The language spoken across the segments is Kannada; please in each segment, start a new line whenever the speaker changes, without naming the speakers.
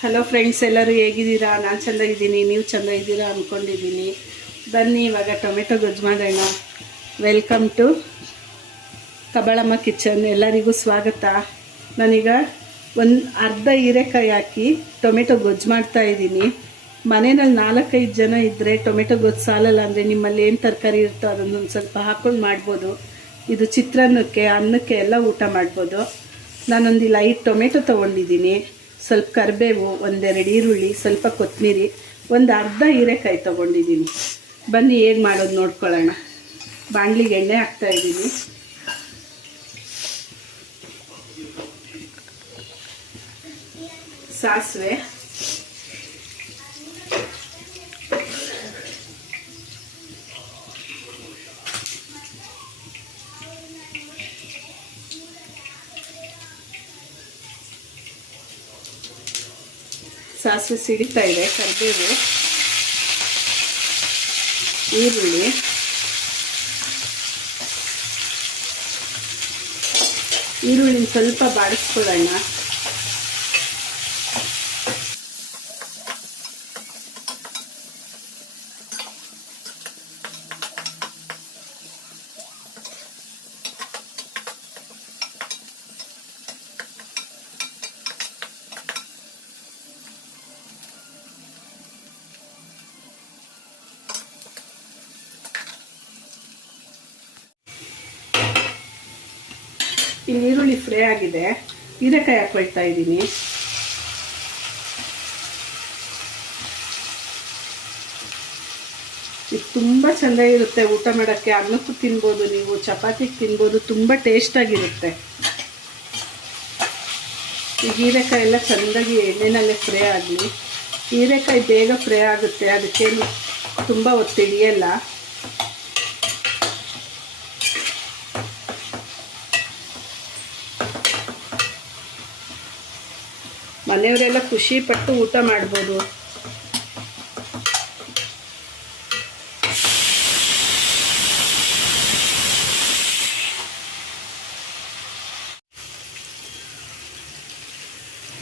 ಹಲೋ ಫ್ರೆಂಡ್ಸ್ ಎಲ್ಲರೂ ಹೇಗಿದ್ದೀರಾ? ನಾನು ಚೆಂದ ಇದ್ದೀನಿ, ನೀವು ಚೆಂದ ಇದ್ದೀರಾ ಅಂದ್ಕೊಂಡಿದ್ದೀನಿ ಬನ್ನಿ, ಇವಾಗ ಟೊಮೆಟೊ ಗೊಜ್ಜು ಮಾಡೋಣ. Welcome to Kabalamma kitchen. ಎಲ್ಲರಿಗೂ ಸ್ವಾಗತ. ನಾನೀಗ ಒಂದು ಅರ್ಧ ಹೀರೆಕಾಯಿ ಹಾಕಿ ಟೊಮೆಟೊ ಗೊಜ್ಜು ಮಾಡ್ತಾ ಇದ್ದೀನಿ. ಮನೆಯಲ್ಲಿ ನಾಲ್ಕೈದು ಜನ ಇದ್ದರೆ ಟೊಮೆಟೊ ಗೊಜ್ಜು ಸಾಲಲ್ಲ ಅಂದರೆ ನಿಮ್ಮಲ್ಲಿ ಏನು ತರಕಾರಿ ಇರುತ್ತೋ ಅದನ್ನೊಂದು ಸ್ವಲ್ಪ ಹಾಕ್ಕೊಂಡು ಮಾಡ್ಬೋದು. ಇದು ಚಿತ್ರಾನ್ನಕ್ಕೆ, ಅನ್ನಕ್ಕೆ ಎಲ್ಲ ಊಟ ಮಾಡ್ಬೋದು. ನಾನೊಂದು ಲೈಟ್ ಟೊಮೆಟೊ ತೊಗೊಂಡಿದ್ದೀನಿ. ಸ್ವಲ್ಪ ಕರಿಬೇವು, ಒಂದೆರಡು ಈರುಳ್ಳಿ, ಸ್ವಲ್ಪ ಕೊತ್ತಂಬರಿ ಒಂದು ಅರ್ಧ ಹೀರೆಕಾಯಿ ತೊಗೊಂಡಿದ್ದೀನಿ. ಬನ್ನಿ, ಹೇಗೆ ಮಾಡೋದು ನೋಡ್ಕೊಳ್ಳೋಣ. ಬಾಣಲಿಗೆ ಎಣ್ಣೆ ಹಾಕ್ತಾ ಇದ್ದೀನಿ. ಸಾಸಿವೆ. ಸಾಸಿವೆ ಸಿಡಿತಾ ಇದೆ ಕರಿಬೇವು ಈರುಳ್ಳಿ ಈರುಳ್ಳಿ ಸ್ವಲ್ಪ ಬಾಡಿಸ್ಕೊಳ್ಳೋಣ ಇಲ್ಲಿ ಈರುಳ್ಳಿ ಫ್ರೈ ಆಗಿದೆ. ಹೀರೆಕಾಯಿ ಹಾಕೊಳ್ತಾ ಇದ್ದೀನಿ. ಇದು ತುಂಬ ಇರುತ್ತೆ ಊಟ ಮಾಡೋಕ್ಕೆ ಅನ್ನಕ್ಕೂ ತಿನ್ಬೋದು ನೀವು, ಚಪಾತಿಗೆ ತಿನ್ಬೋದು, ತುಂಬ ಟೇಸ್ಟಾಗಿರುತ್ತೆ. ಈ ಹೀರೆಕಾಯಿ ಎಲ್ಲ ಚೆಂದಾಗಿ ಎಣ್ಣೆನಲ್ಲೇ ಫ್ರೈ ಆಗಲಿ ಹೀರೆಕಾಯಿ ಬೇಗ ಫ್ರೈ ಆಗುತ್ತೆ. ಅದಕ್ಕೇನು ತುಂಬ ಹೊತ್ತು ಹಿಡಿಯಲ್ಲ. ಮನೆಯವರೆಲ್ಲ ಖುಷಿ ಪಟ್ಟು ಊಟ ಮಾಡ್ಬೋದು.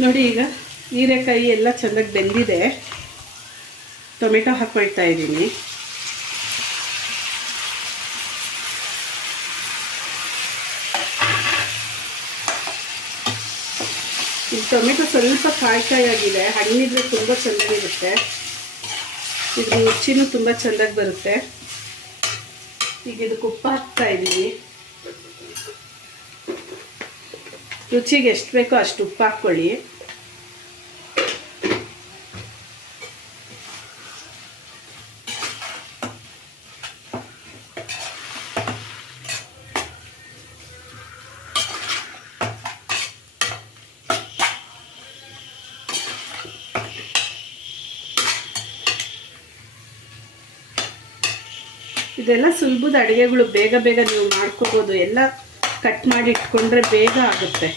ನೋಡಿ ಈಗ ಹೀರೆಕಾಯಿ ಎಲ್ಲ ಚೆನ್ನಾಗಿ ಬೆಂದಿದೆ. ಟೊಮೆಟೊ ಹಾಕ್ಕೊಳ್ತಾ ಇದ್ದೀನಿ. ಈ ಟೊಮೆಟೊ ಸ್ವಲ್ಪ ಕಾಯಿ ಕಾಯಾಗಿದೆ ಹಣ್ಣಿದ್ರೆ ತುಂಬ ಚೆನ್ನಾಗಿರುತ್ತೆ. ಇದ್ರ ರುಚಿನೂ ತುಂಬ ಚೆನ್ನಾಗಿ ಬರುತ್ತೆ. ಈಗ ಇದಕ್ಕೆ ಉಪ್ಪು ಹಾಕ್ತಾ ಇದ್ದೀವಿ. ರುಚಿಗೆ ಎಷ್ಟು ಬೇಕೋ ಅಷ್ಟು ಉಪ್ಪು ಹಾಕ್ಕೊಳ್ಳಿ ಇದೆಲ್ಲ ಸುಲಭದ ಅಡುಗೆಗಳು ಬೇಗ ಬೇಗ ನೀವು ಮಾಡ್ಕೋಬೋದು. ಎಲ್ಲ ಕಟ್ ಮಾಡಿ ಇಟ್ಕೊಂಡ್ರೆ ಬೇಗ ಆಗುತ್ತೆ.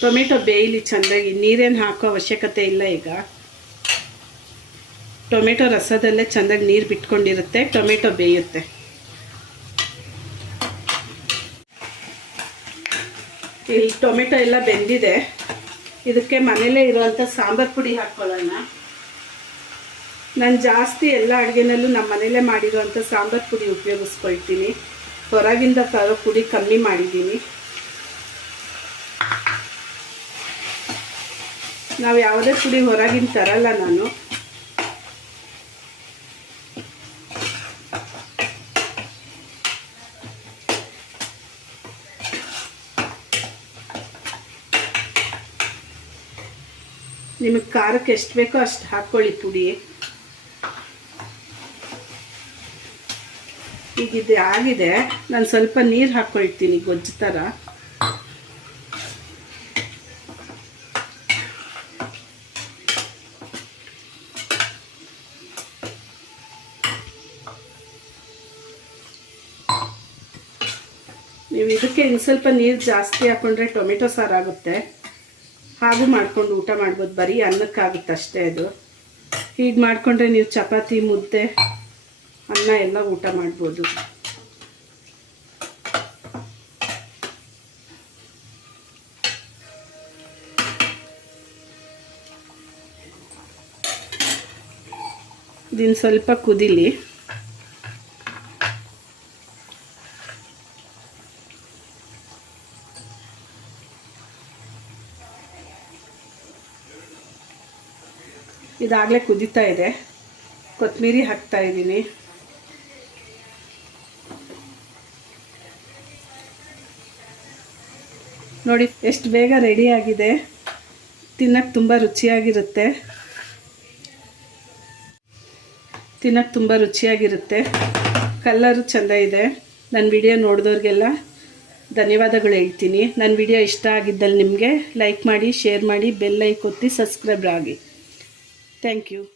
ಟೊಮೆಟೊ ಬೇಯಲಿ ಚೆಂದಾಗಿ, ನೀರೇನು ಹಾಕೋ ಅವಶ್ಯಕತೆ ಇಲ್ಲ ಈಗ. ಟೊಮೆಟೊ ರಸದಲ್ಲೇ ಚೆಂದಾಗಿ ನೀರು ಬಿಟ್ಕೊಂಡಿರುತ್ತೆ, ಟೊಮೆಟೊ ಬೇಯುತ್ತೆ. ಇಲ್ಲಿ ಟೊಮೆಟೊ ಎಲ್ಲ ಬೆಂದಿದೆ. ಇದಕ್ಕೆ ಮನೇಲೇ ಇರುವಂಥ ಸಾಂಬಾರು ಪುಡಿ ಹಾಕ್ಕೊಳ್ಳೋಣ ನಾನು ಜಾಸ್ತಿ ಎಲ್ಲ ಅಡುಗೆನಲ್ಲೂ ನಮ್ಮ ಮನೇಲೇ ಮಾಡಿರುವಂಥ ಸಾಂಬಾರು ಪುಡಿ ಉಪಯೋಗಿಸ್ಕೊಳ್ತೀನಿ. ಹೊರಗಿಂದ ತರೋ ಪುಡಿ ಕಮ್ಮಿ ಮಾಡಿದ್ದೀನಿ. ನಾವು ಯಾವುದೇ ಪುಡಿ ಹೊರಗಿಂದ ತರಲ್ಲ ನಾನು. ನಿಮಗೆ ಖಾರಕ್ಕೆ ಎಷ್ಟು ಬೇಕೋ ಅಷ್ಟು ಹಾಕ್ಕೊಳ್ಳಿ ಪುಡಿ. ಈಗ ಇದು ಆಗಿದೆ. ನಾನು ಸ್ವಲ್ಪ ನೀರು ಹಾಕ್ಕೊಳ್ತೀನಿ ಗೊಜ್ಜು ಥರ ನೀವು ಇದಕ್ಕೆ ಇನ್ನು ಸ್ವಲ್ಪ ನೀರು ಜಾಸ್ತಿ ಹಾಕ್ಕೊಂಡ್ರೆ ಟೊಮೆಟೊ ಸಾರು ಆಗುತ್ತೆ. ಹಾಗೂ ಮಾಡ್ಕೊಂಡು ಊಟ ಮಾಡ್ಬೋದು. ಬರೀ ಅನ್ನಕ್ಕಾಗುತ್ತೆ ಅಷ್ಟೇ ಅದು. ಹೀಗೆ ಮಾಡಿಕೊಂಡ್ರೆ ನೀವು ಚಪಾತಿ, ಮುದ್ದೆ, ಅನ್ನ ಎಲ್ಲ ಊಟ ಮಾಡ್ಬೋದು. ಇದನ್ನು ಸ್ವಲ್ಪ ಕುದಿಲಿ. ಇದಾಗಲೇ ಕುದೀತಾ ಇದೆ. ಕೊತ್ತಂಬರಿ ಹಾಕ್ತಾ ಇದ್ದೀನಿ. ನೋಡಿ, ಎಷ್ಟು ಬೇಗ ರೆಡಿ ಆಗಿದೆ. ತಿನ್ನಕ್ಕೆ ತುಂಬ ರುಚಿಯಾಗಿರುತ್ತೆ. ತಿನ್ನಕ್ಕೆ ತುಂಬ ರುಚಿಯಾಗಿರುತ್ತೆ. ಕಲ್ಲರು ಚೆಂದ ಇದೆ. ನನ್ನ ವಿಡಿಯೋ ನೋಡಿದವ್ರಿಗೆಲ್ಲ ಧನ್ಯವಾದಗಳು ಹೇಳ್ತೀನಿ. ನನ್ನ ವಿಡಿಯೋ ಇಷ್ಟ ಆಗಿದ್ದಲ್ಲಿ ನಿಮಗೆ ಲೈಕ್ ಮಾಡಿ ಶೇರ್ ಮಾಡಿ ಬೆಲ್ ಲೈಕ್ ಒತ್ತಿ ಸಬ್ಸ್ಕ್ರೈಬ್ ಆಗಿ. Thank you.